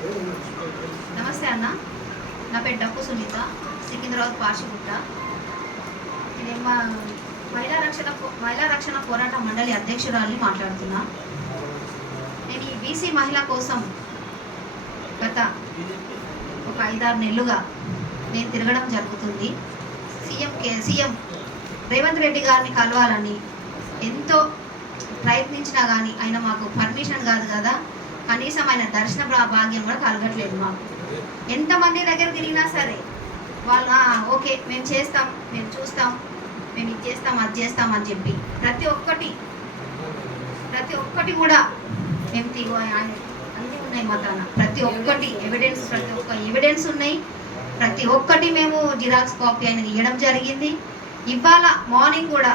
నమస్తే అన్న, నా పేరు డప్పు సునీత, సికింద్రాబాద్ పార్షిగుట్ట. నేను మహిళా రక్షణ పోరాట మండలి అధ్యక్షురాలిని మాట్లాడుతున్నా. నేను ఈ బీసీ మహిళ కోసం గత ఒక 5-6 నెలలుగా నేను తిరగడం జరుగుతుంది. సీఎం రేవంత్ రెడ్డి గారిని కలవాలని ఎంతో ప్రయత్నించినా కానీ ఆయన మాకు పర్మిషన్ కాదు కదా, కనీసం ఆయన దర్శన భాగ్యం కూడా కలగట్లేదు మాకు. ఎంతమంది దగ్గర తిరిగినా సరే వాళ్ళు ఓకే మేము చేస్తాం, మేము చూస్తాం, మేము ఇది చేస్తాం, అది చేస్తాం అని చెప్పి ప్రతి ఒక్కటి కూడా మేము అన్నీ ఉన్నాయి మా తాన. ప్రతి ఒక్క ఎవిడెన్స్ ఉన్నాయి. ప్రతి ఒక్కటి మేము జిరాక్స్ కాపీ ఆయన ఇవ్వడం జరిగింది. ఇవాళ మార్నింగ్ కూడా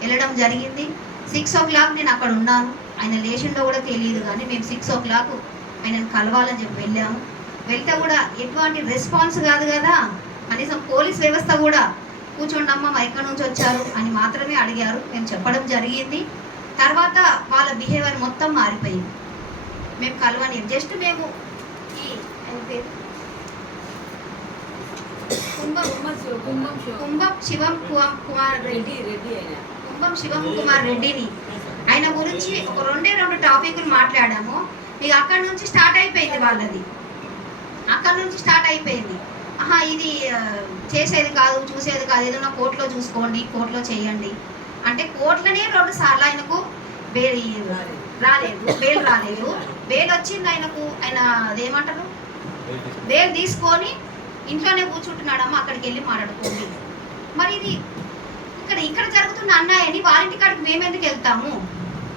వెళ్ళడం జరిగింది. 6 o'clock నేను అక్కడ ఉన్నాను. ఆయన లేచిండో కూడా తెలియదు, కానీ మేము 6 o'clock ఆయనను కలవాలని చెప్పి వెళ్ళాము. వెళ్తే కూడా ఎటువంటి రెస్పాన్స్ కాదు కదా, కనీసం పోలీస్ వ్యవస్థ కూడా కూర్చోండమ్మా ఎక్కడి నుంచి వచ్చారు అని మాత్రమే అడిగారు. మేము చెప్పడం జరిగింది. తర్వాత వాళ్ళ బిహేవియర్ మొత్తం మారిపోయింది. మేము కలవని జస్ట్ మేము ఈ కుంభం శివం కుమార్ రెడ్డిని ఆయన గురించి ఒక 2 టాపిక్లు మాట్లాడాము. ఇక అక్కడి నుంచి స్టార్ట్ అయిపోయింది వాళ్ళది. ఇది చేసేది కాదు, చూసేది కాదు, ఏదైనా కోర్టులో చూసుకోండి, కోర్టులో చేయండి అంటే కోర్టులోనే 2 సార్లు ఆయనకు బెయిల్ రాలేదు. బెయిల్ వచ్చింది ఆయనకు. ఆయన అదేమంటారు, బెయిల్ తీసుకొని ఇంట్లోనే కూర్చుంటున్నాడమ్మా, అక్కడికి వెళ్ళి మాట్లాడుకోండి. మరి ఇది ఇక్కడ జరుగుతున్న అన్యాయాన్ని వాళ్ళ ఇంటికాడికి మేమెందుకు వెళ్తాము?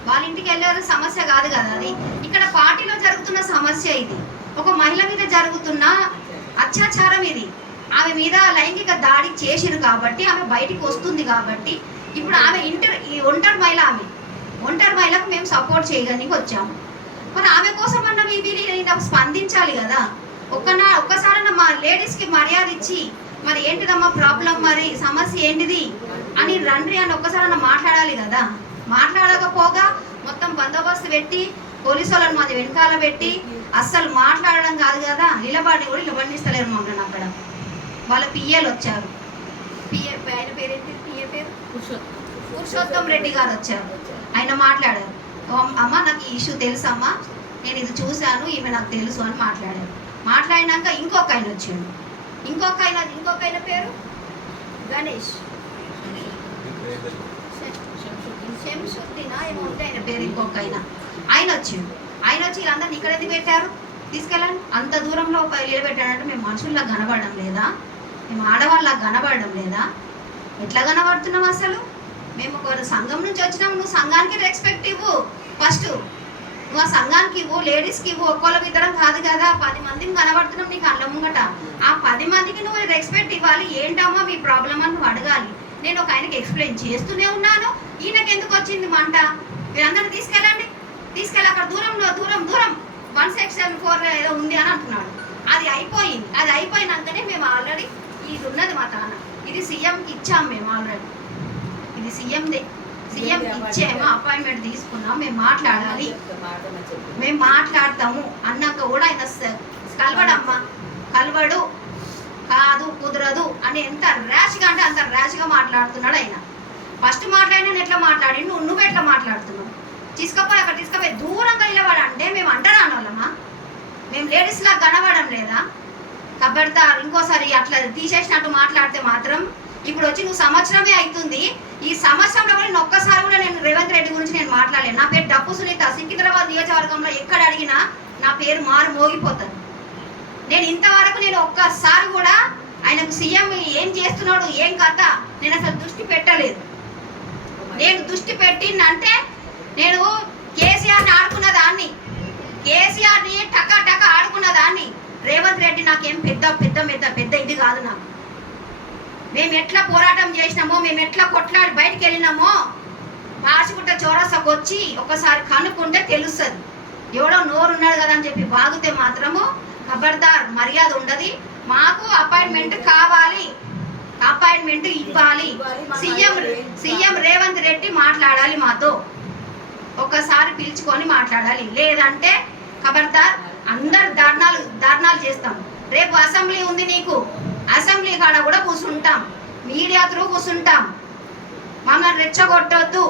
వాళ్ళ ఇంటికి వెళ్ళే సమస్య కాదు కదా అది. ఇక్కడ పార్టీలో జరుగుతున్న సమస్య ఇది. ఒక మహిళ మీద జరుగుతున్న అత్యాచారం ఇది. ఆమె మీద లైంగిక దాడి చేసిరు కాబట్టి ఆమె బయటికి వస్తుంది కాబట్టి ఇప్పుడు ఆమె ఒంటరి మహిళకు మేము సపోర్ట్ చేయడానికి వచ్చాము. మరి ఆమె కోసం అన్న మీరు స్పందించాలి కదా. ఒక్కసారన్నా మా లేడీస్కి మర్యాద ఇచ్చి మరి ఏంటిదమ్మా ప్రాబ్లం, మరి సమస్య ఏంటిది అని రండి అని ఒక్కసారన్నా మాట్లాడాలి కదా. మాట్లాడకపోగా మొత్తం బందోబస్తు పెట్టి పోలీసు వాళ్ళని మాది వెనకాల పెట్టి అస్సలు మాట్లాడడం కాదు కదా, నిలబడిస్తలేరు మమ్మల్ని. అక్కడ వాళ్ళ పిఏలు వచ్చారు. ఆయన పేరేంటి? పిఏ పేరు పురుషోత్తం రెడ్డి గారు వచ్చారు. ఆయన మాట్లాడారు. అమ్మ నాకు ఈ ఇష్యూ తెలుసమ్మా, నేను ఇది చూశాను, ఈమె నాకు తెలుసు అని మాట్లాడారు. మాట్లాడినాక ఇంకొక ఆయన వచ్చిండు. ఇంకొక ఆయన పేరు గణేష్ శంషుద్దీనా ఏమో ఉంటే ఆయన పేరు. ఇంకొక ఆయన వచ్చిండు. ఆయన వచ్చి వీళ్ళందరినీ ఇక్కడ ఎందుకు పెట్టారు? తీసుకెళ్ళండి. అంత దూరంలో ఒక నిలబెట్టాడంటే మేము మనుషుల్లా కనబడడం లేదా? మేము ఆడవాళ్ళ కనబడడం లేదా? ఎట్లా కనబడుతున్నాం అసలు? మేము ఒక సంఘం నుంచి వచ్చినాం. నువ్వు సంఘానికి రెస్పెక్ట్ ఇవ్వు. ఫస్ట్ నువ్వు ఆ సంఘానికి ఇవ్వు, లేడీస్కి ఇవ్వు. ఒక్కోళ్ళకి ఇద్దరం కాదు కదా, 10 మందిని కనబడుతున్నాం నీకు అల్ల ముంగట. ఆ 10 మందికి నువ్వు రెస్పెక్ట్ ఇవ్వాలి. ఏంటమ్మా మీ ప్రాబ్లం అని నువ్వు అడగాలి. నేను ఒక ఆయనకి ఎక్స్ప్లెయిన్ చేస్తూనే ఉన్నాను. ఈయనకి ఎందుకు వచ్చింది మంట? మీరందరూ తీసుకెళ్ళండి. అక్కడ దూరం 174 ఏదో ఉంది అని అంటున్నాడు. అది అయిపోయినాకనే మేము ఆల్రెడీ ఇది ఉన్నది మా తాన. ఇది సీఎంకి ఇచ్చాము మేము ఆల్రెడీ. ఇది సీఎంకి ఇచ్చాము, అపాయింట్మెంట్ తీసుకున్నాం. మేము మాట్లాడాలి, మేము మాట్లాడతాము అన్నాక కూడా ఆయన కలవడు కాదు, కుదరదు అని ఎంత ర్యాష్గా అంటే అంత ర్యాష్గా మాట్లాడుతున్నాడు ఆయన. ఫస్ట్ మాట్లాడిన ఎట్లా మాట్లాడి నువ్వు ఎట్లా మాట్లాడుతున్నావు? తీసుకపోయి దూరంగా నిలబడంటే మేము అంటరాని వాళ్ళమా? మేము లేడీస్ లాగా కనబడడం లేదా? కబడ్దార్ ఇంకోసారి అట్లా తీసేసినట్టు మాట్లాడితే మాత్రం ఇప్పుడు వచ్చి నువ్వు సంవత్సరమే అవుతుంది. ఈ సంవత్సరంలో కూడా నేను ఒక్కసారి కూడా నేను రేవంత్ రెడ్డి గురించి నేను మాట్లాడలేను. నా పేరు డప్పు సునీత. సికింద్రాబాద్ నియోజకవర్గంలో ఎక్కడ అడిగినా నా పేరు మోగిపోతుంది. నేను ఇంతవరకు ఒక్కసారి కూడా ఆయనకు సీఎం ఏం చేస్తున్నాడు, ఏం కథ నేను అసలు దృష్టి పెట్టలేదు. నేను దృష్టి పెట్టిందంటే నేను కేసీఆర్ని ఆడుకున్న దాన్ని, కేసీఆర్ని టకా ఆడుకున్న దాన్ని. రేవంత్ రెడ్డి నాకేం పెద్ద ఇది కాదు. నాకు మేము ఎట్లా పోరాటం చేసినామో, మేము ఎట్లా కొట్లాడి బయటికి వెళ్ళినామో పాచిగుట్ట చౌరస్తాకు వచ్చి ఒకసారి కనుక్కుంటే తెలుస్తుంది. ఎవడో నోరున్నాడు కదా అని చెప్పి బాగుతే మాత్రము ఖబర్దార్, మర్యాద ఉండదు. మాకు అపాయింట్మెంట్ కావాలి, అపాయింట్మెంట్ ఇవ్వాలి. సీఎం రేవంత్ రెడ్డి మాట్లాడాలి మాతో, ఒక్కసారి పిలుచుకొని మాట్లాడాలి. లేదంటే ఖబర్దార్ అందరు ధర్నాలు చేస్తాం. రేపు అసెంబ్లీ ఉంది నీకు, అసెంబ్లీ కాడ కూడా కూర్చుంటాం, మీడియా త్రూ కూర్చుంటాం. మమ్మల్ని రెచ్చగొట్టొద్దు.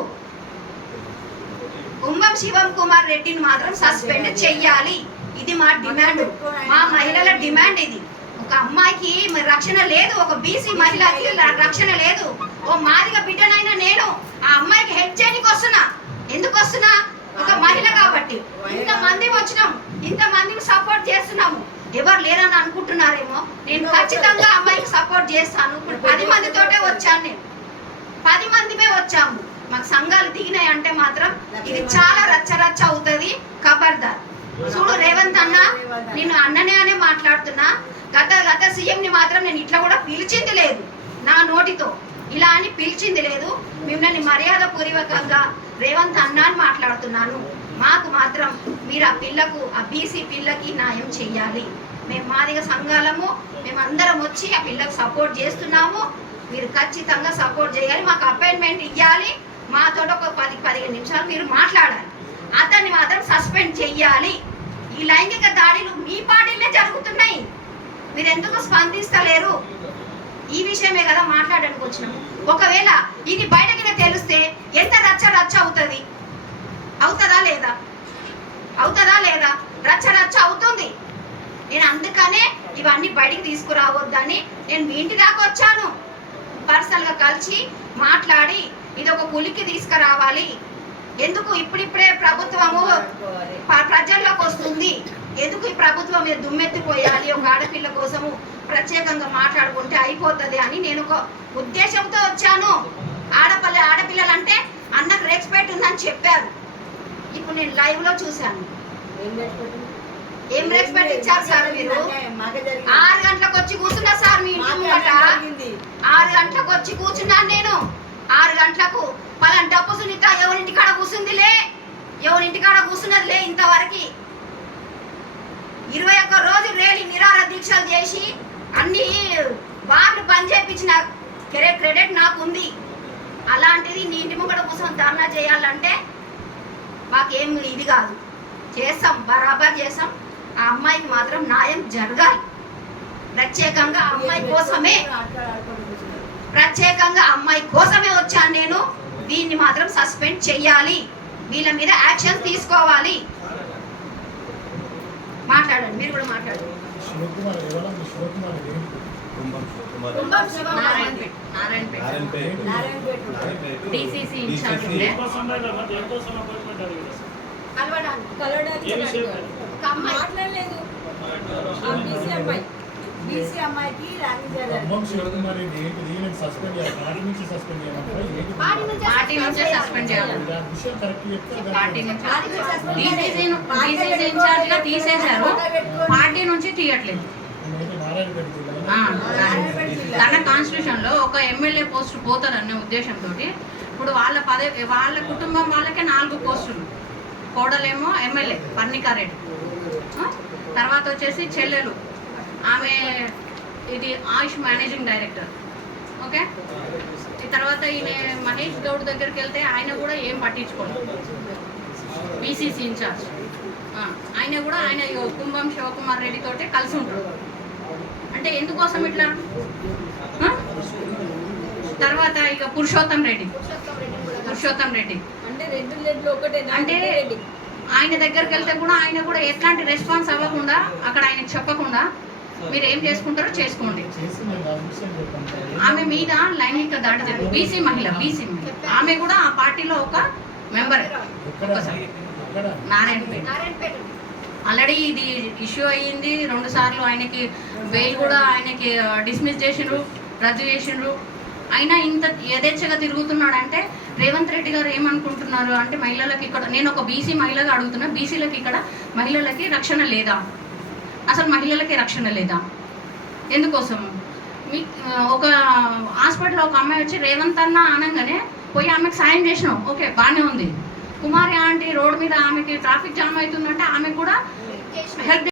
కుంభం శివం కుమార్ రెడ్డిని మాత్రం సస్పెండ్ చెయ్యాలి. ఇది మా డిమాండ్, మా మహిళల డిమాండ్. ఇది ఒక అమ్మాయికి రక్షణ లేదు, ఒక బీసీ మహిళకి రక్షణ లేదు. ఓ మాదిగ బిడ్డనైనా నేను ఆ అమ్మాయికి హెల్ప్ చేయడానికి వస్తున్నా. ఎందుకు వస్తున్నా? ఒక మహిళ కాబట్టి. ఇంతమంది వచ్చినాం, ఇంతమందికి సపోర్ట్ చేస్తున్నాము. ఎవరు లేరని అనుకుంటున్నారేమో, నేను ఖచ్చితంగా అమ్మాయికి సపోర్ట్ చేస్తాను. ఇప్పుడు 10 మందితోటే వచ్చాను, నేను 10 మందిమే వచ్చాము. మాకు సంఘాలు దిగినాయి అంటే మాత్రం ఇది చాలా రచ్చ అవుతుంది. ఖబర్దార్. చూడు రేవంత్ అన్న, నేను అన్ననే అనే మాట్లాడుతున్నా. గత సీఎం ని మాత్రం నేను ఇట్లా కూడా పిలిచింది లేదు, నా నోటితో ఇలా అని పిలిచింది లేదు. మిమ్మల్ని మర్యాద పూర్వకంగా రేవంత్ అన్న అని మాట్లాడుతున్నాను. మాకు మాత్రం మీరు ఆ పిల్లకు, ఆ బీసీ పిల్లకి న్యాయం చెయ్యాలి. మేము మాదిగ సంఘాలము, మేమందరం వచ్చి ఆ పిల్లకు సపోర్ట్ చేస్తున్నాము. మీరు ఖచ్చితంగా సపోర్ట్ చేయాలి, మాకు అపాయింట్మెంట్ ఇవ్వాలి. మాతో ఒక 10-15 నిమిషాలు మీరు మాట్లాడాలి. అతన్ని మాత్రం సస్పెండ్ చెయ్యాలి. ఈ లైంగిక దాడులు మీ పార్టీలే జరుగుతున్నాయి, మీరు ఎందుకు స్పందిస్తలేరు? ఈ విషయమే కదా మాట్లాడడానికి వచ్చినాము. ఒకవేళ ఇది బయటకి తెలిస్తే ఎంత రచ్చ అవుతుంది? అవుతుందా లేదా? అవుతుందా లేదా? రచ్చ అవుతుంది. నేను అందుకనే ఇవన్నీ బయటికి తీసుకురావద్దని నేను మీ ఇంటి దాకా వచ్చాను. పర్సనల్గా కలిసి మాట్లాడి ఇది ఒక కులికి తీసుకురావాలి. ఎందుకు ఇప్పుడిప్పుడే ప్రభుత్వము ప్రజల్లోకి వస్తుంది, ఎందుకు ఈ ప్రభుత్వం మీద దుమ్మెత్తిపోయాలి? ఒక ఆడపిల్ల కోసము ప్రత్యేకంగా మాట్లాడుకుంటే అయిపోతుంది అని నేను ఒక ఉద్దేశంతో వచ్చాను. ఆడపిల్లలు అంటే అన్నకు రెస్పెక్ట్ ఉందని చెప్పారు. ఇప్పుడు నేను లైవ్ లో చూశాను. ఏం రెస్పెక్ట్ ఇచ్చారు సార్ మీరు? 6 గంటలకు వచ్చి కూర్చున్నా సార్ మీ ఇంటి ముంగట. 6 గంటలకు వచ్చి కూర్చున్నాను నేను. 6 గంటలకు పలానా డబ్బు సునీత ఎవరింటికాడ కూర్చుందిలే, ఎవరింటికాడ కూర్చున్నదిలే. ఇంతవరకు 21 రోజు రేలి నిరాహార దీక్షలు చేసి అన్ని బార్లు బంద్ చేయించిన క్రెడిట్ నాకు ఉంది. అలాంటిది నీ ఇంటి ముంగట కూర్చొని ధర్నా చేయాలంటే మాకేం ఇది కాదు. చేస్తాం, బరాబర్ చేస్తాం. ఆ అమ్మాయికి మాత్రం న్యాయం జరగాలి. ప్రత్యేకంగా అమ్మాయి కోసమే వచ్చాను నేను. దీన్ని మాత్రం సస్పెండ్ చెయ్యాలి, వీళ్ళ మీద యాక్షన్ తీసుకోవాలి. మాట్లాడండి, మీరు కూడా మాట్లాడండి. డిసిసి ఇన్ఛార్జ్ ఉండే మాట్లాడలేదు. బీసీ అమ్మాయికి పార్టీ నుంచే సస్పెండ్ చేయాలి. పార్టీ నుంచి డిసిసి ఇన్ఛార్జ్ గా తీసేశారు, పార్టీ నుంచి తీయట్లేదు. తన కాన్స్టిట్యూషన్ లో ఒక ఎమ్మెల్యే పోస్ట్ పోతుంది అనే ఉద్దేశంతో ఇప్పుడు వాళ్ళ కుటుంబం వాళ్ళకే 4 పోస్టులు. కోడలేమో ఎమ్మెల్యే పర్ణికారెడ్డి, తర్వాత వచ్చేసి చెల్లెలు ఆమె ఇది ఆయుష్ మేనేజింగ్ డైరెక్టర్. ఓకే, ఈ తర్వాత ఈయన మహేష్ గౌడ్ దగ్గరికి వెళ్తే ఆయన కూడా ఏం పట్టించుకోండి. బీసీసీ ఇన్ఛార్జ్ ఆయన కూడా ఆయన కుంభం శివకుమార్ రెడ్డి తోటే కలిసి ఉంటారు. అంటే ఎందుకోసం ఇట్లా? తర్వాత ఇక పురుషోత్తం రెడ్డి అంటే ఆయన దగ్గరికి వెళ్తే కూడా ఆయన కూడా ఎట్లాంటి రెస్పాన్స్ అవ్వకుండా అక్కడ ఆయనకు చెప్పకుండా మీరు ఏం చేసుకుంటారో చేసుకోండి. ఆమె మీద లైంగిక దాడి జరిగింది. బీసీ మహిళ ఆమె కూడా ఆ పార్టీలో ఒక మెంబర్. నారాయణపేట ఆల్రెడీ ఇది ఇష్యూ అయ్యింది 2 సార్లు. ఆయనకి బెయిల్ కూడా ఆయనకి డిస్మిస్ చేసిండ్రు, రద్దు చేసిండ్రు. అయినా ఇంత యథేచ్ఛగా తిరుగుతున్నాడంటే రేవంత్ రెడ్డి గారు ఏమనుకుంటున్నారు అంటే మహిళలకి ఇక్కడ, నేను ఒక బీసీ మహిళగా అడుగుతున్నా, బీసీలకి ఇక్కడ మహిళలకి రక్షణ లేదా? అసలు మహిళలకి రక్షణ లేదా? ఎందుకోసము? మీ ఒక హాస్పిటల్లో ఒక అమ్మాయి వచ్చి రేవంత్ అన్న అనగానే పోయి ఆమెకు సాయం చేసినాం, ఓకే బాగానే ఉంది. కుమారి ఆంటీ రోడ్ మీద ఆమెకి ట్రాఫిక్ జామ్ అవుతుందంటే ఆమెకు కూడా హెల్ప్